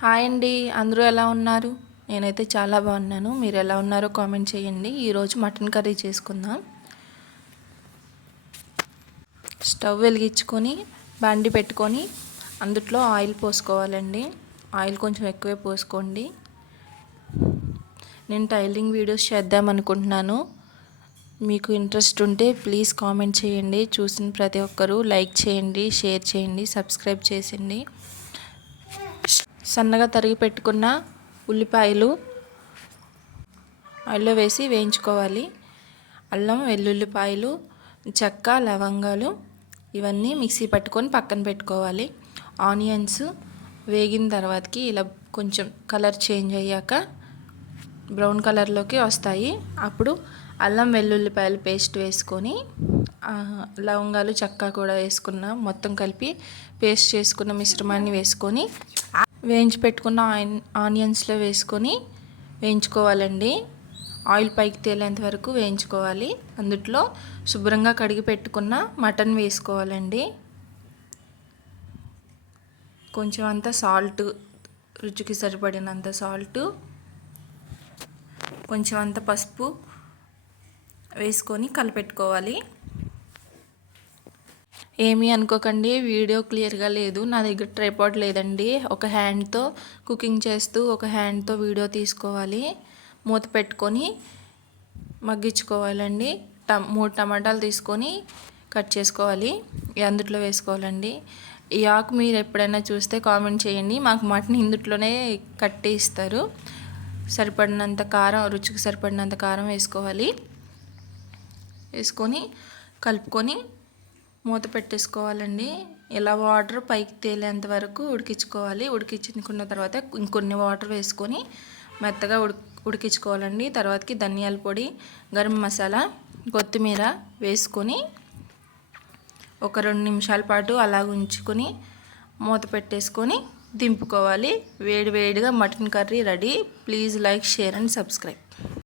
Hi అండి, అందరూ ఎలా ఉన్నారు? నేనైతే చాలా బాగున్నాను. మీరు ఎలా ఉన్నారో కామెంట్ చేయండి. ఈరోజు మటన్ కర్రీ చేసుకుందాం. స్టవ్ వెలిగించుకొని బండి పెట్టుకొని అందులో ఆయిల్ పోసుకోవాలండి. ఆయిల్ కొంచెం ఎక్కువే పోసుకోండి. నేను టైలరింగ్ వీడియోస్ చేద్దాం అనుకుంటున్నాను. మీకు ఇంట్రెస్ట్ ఉంటే ప్లీజ్ కామెంట్ చేయండి. చూసిన ప్రతి ఒక్కరూ లైక్ చేయండి, షేర్ చేయండి, సబ్స్క్రైబ్ చేయండి. సన్నగా తరిగి పెట్టుకున్న ఉల్లిపాయలు ఆయిల్లో వేసి వేయించుకోవాలి. అల్లం, వెల్లుల్లిపాయలు, చెక్క, లవంగాలు ఇవన్నీ మిక్సీ పట్టుకొని పక్కన పెట్టుకోవాలి. ఆనియన్స్ వేగిన తర్వాతకి ఇలా కొంచెం కలర్ చేంజ్ అయ్యాక బ్రౌన్ కలర్లోకి వస్తాయి. అప్పుడు అల్లం వెల్లుల్లిపాయలు పేస్ట్ వేసుకొని లవంగాలు, చెక్క కూడా వేసుకున్న మొత్తం కలిపి పేస్ట్ చేసుకున్న మిశ్రమాన్ని వేసుకొని వేయించి పెట్టుకున్న ఆనియన్స్లో వేసుకొని వేయించుకోవాలండి. ఆయిల్ పైకి తేలేంత వరకు వేయించుకోవాలి. అందులో శుభ్రంగా కడిగి పెట్టుకున్న మటన్ వేసుకోవాలండి. కొంచెం అంత సాల్ట్, రుచికి సరిపడినంత సాల్ట్, కొంచెం అంత పసుపు వేసుకొని కలిపెట్టుకోవాలి. ఏమీ అనుకోకండి, వీడియో క్లియర్గా లేదు. నా దగ్గర ట్రైపాడ్ లేదండి. ఒక హ్యాండ్తో కుకింగ్ చేస్తూ ఒక హ్యాండ్తో వీడియో తీసుకోవాలి. మూత పెట్టుకొని మగ్గించుకోవాలండి. 3 టమాటాలు తీసుకొని కట్ చేసుకోవాలి. అందుట్లో వేసుకోవాలండి. ఈ ఆకు మీరు ఎప్పుడైనా చూస్తే కామెంట్ చేయండి. మాకు మటన్ ఇందుట్లోనే కట్టి ఇస్తారు. సరిపడినంత కారం, రుచికి సరిపడినంత కారం వేసుకోవాలి. వేసుకొని కలుపుకొని మూత పెట్టేసుకోవాలండి. ఇలా వాటర్ పైకి తేలేంత వరకు ఉడికించుకోవాలి. ఉడికించుకున్న తర్వాత ఇంకొన్ని వాటర్ వేసుకొని మెత్తగా ఉడికించుకోవాలండి. తర్వాతకి ధనియాల పొడి, గరం మసాలా, కొత్తిమీర వేసుకొని ఒక 2 నిమిషాల పాటు అలా ఉంచుకొని మూత పెట్టేసుకొని దింపుకోవాలి. వేడి వేడిగా mutton curry ready. Please like, share and subscribe.